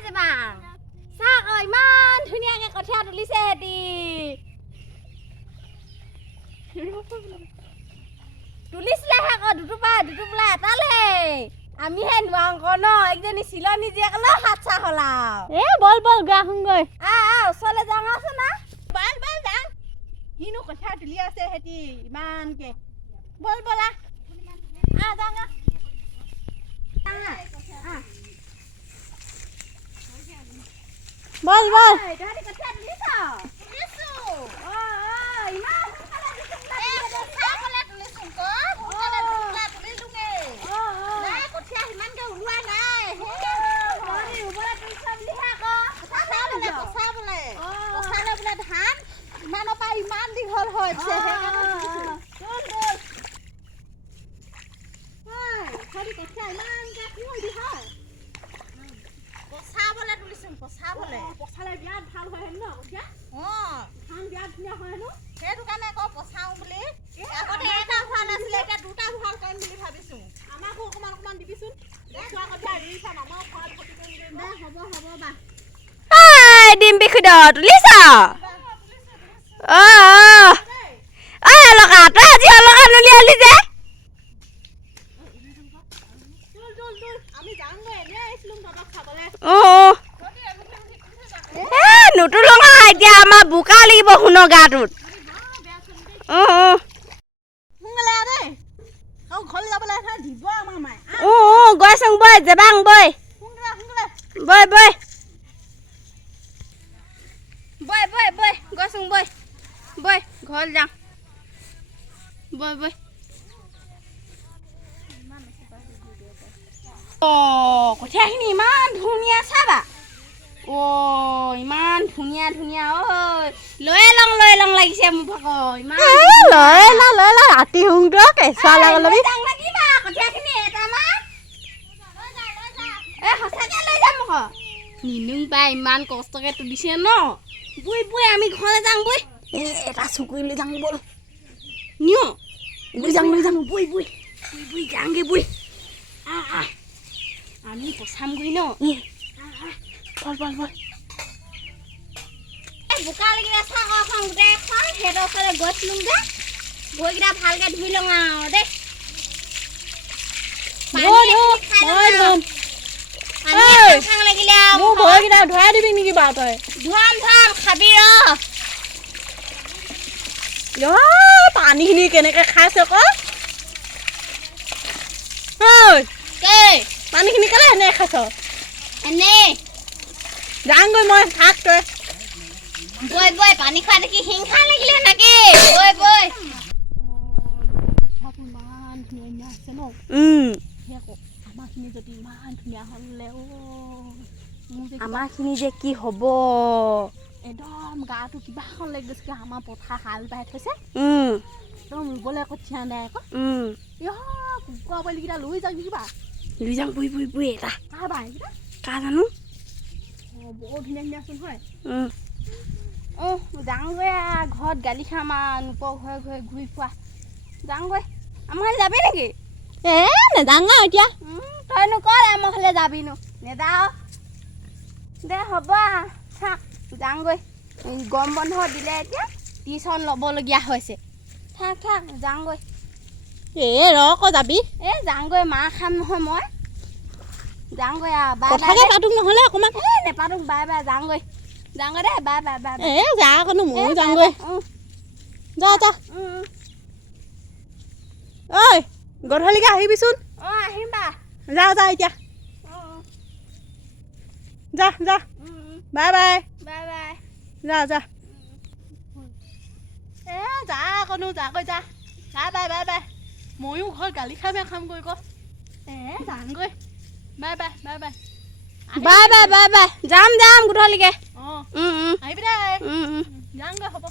bang. Sak ơi man, ধুনীয়াকে কঠীয়া তুলিছে হেতি। তুলিছিলে আকৌ দুটুপলা এটালে। আমিহে নোৱাৰো আকৌ ন, একজনী চিলনী জীয়েক লৈ হাত চা হলাও। বল গা হুংগৈ। ওচৰলৈ যাওঁ আছো না। বল যাওঁ। কিনো কঠীয়া তুলি আছে হেতি ইমানকে। বল বলা। যাওঁ। বল তহঁতি কঠীয়া তুলিছ? তুলিছো। ইমান চাবলে তুলিছো সোনকালে তুলিলোগে। নাই কঠীয়া সিমানকে ওলোৱা নাই। পচাবলে পচালে বোলে ধান ইমানৰ পৰা ইমান দীঘল হয় সেইকাৰণে কঠীয়া ইমানকে কি হল হয় পচাবলে তুলিছো পচালে বিৰাট ভাল হয় হেনো ন কঠীয়া ধান বিৰাট ধুনীয়া হয় হেনো সেইটো কাৰণে আকৌ পচাও বুলি আগতে এটা হোৱা নাছিলে এতিয়া দুটা ভাল কৰিম বুলি ভাবিছো আমাকো অকমান দিবিচোন দেখুৱা কঠীয়া ৰুই চাম আমাৰ ঘৰত খেতি কৰিম দে হ'ব বা ডিম্পি খুদ তুলিছ? অলকা তই আজি অলকা নুলিয়ালি যে? আমি যামগৈ এনে আহিছিলো তহঁতক চাবলে নুতুলো এতিয়া আমাৰ বোকা লাগিব শুন গাটোত ঘৰলৈ যাবলৈ দিব আমাৰ মায়ে গৈছোং বৈ জেবাং বৈ বৈ গৈছোং বৈ ঘৰলৈ যাওঁ বৈ কঠীয়াখিনি ইমান ধুনীয়া চাবা ইমান ধুনীয়া লৈ লং লাগিছে মোক আকৌ ইমান লৈ ৰাতি হুংটো কেঁচুৱা লাগি লাগিবা কঠীয়াখিনি এটামান সঁচাকে লৈ যাম আকৌ নিনুং পাই ইমান কষ্টকে তুলিছে ন বৈ আমি ঘৰলৈ যাওঁ বৈ এটা চুকুৰি লৈ যাওঁ বল নিয় লৈ যাওঁ বৈ যাওঁগে বৈ আমি পচামগৈ ন বল বোকা লাগিলে চাহ এখন গোটেই এখন সিহঁতৰ ওচৰলৈ গৈছিলোং যে ভৰিকেইটা ভালকে ধুই লওঁ আৰু দেই লাগিলে ধৰাই দিবি নেকি বাৰু তই ধুৱাম খাবি পানীখিনি কেনেকে খাইছে আকৌ পানীখিনি কেলে এনে খাইছ এনেই যাওঁগৈ মই থাক তই বৈ পানী খোৱা দেখি হিংসা লাগিলে নাকি বৈ ইমান ধুনীয়া আছে ন আমাৰখিনি যদি ইমান ধুনীয়া হ'লে আমাৰখিনি যে কি হ'ব একদম গাটো কিবা এখন লাগি গৈছে আমাৰ পথাৰ হাল বাই থৈছে একদম ৰুবলৈ কঠীয়া নাই আকৌ কুকুৰা পোৱালিকেইটা লৈ যাওঁ কিবা লৈ যাওঁ বৈ এটা কাৰ বাই এইকেইটা কাৰ জানো বৰ ধুনীয়াচোন হয় যাওঁগৈ ঘৰত গালি খাম নোপোৱা ঘৰে ঘূৰি ফুৰা যাওঁগৈ আমাৰ ঘৰলৈ যাবি নেকি নেযাওঁ এতিয়া তইনো ক আমাৰ ঘৰলৈ যাবিনো নেযাওঁ দে হ'ব থাক যাওঁগৈ গৰম বন্ধ দিলে এতিয়া টিউশ্যন ল'বলগীয়া হৈছে থাক যাওঁগৈ আকৌ যাবি যাওঁগৈ মাৰ খাম নহয় মই যাওঁগৈ কথাকে পাতোঁ নহ'লে অকণমান নেপাতোঁ বাই যাওঁগৈ দে বাই যা আকনো ময়ো যাওঁগৈ যা ঐ গধূলিকে আহিবিচোন আহিম বা যা এতিয়া যা বাই যা যা আকনো যাগৈ যা বাই ময়ো ঘৰত গালি খামগৈ আকৌ যামগৈ বাই যাম গধূলিকে আহিবি দে যামগৈ হ'ব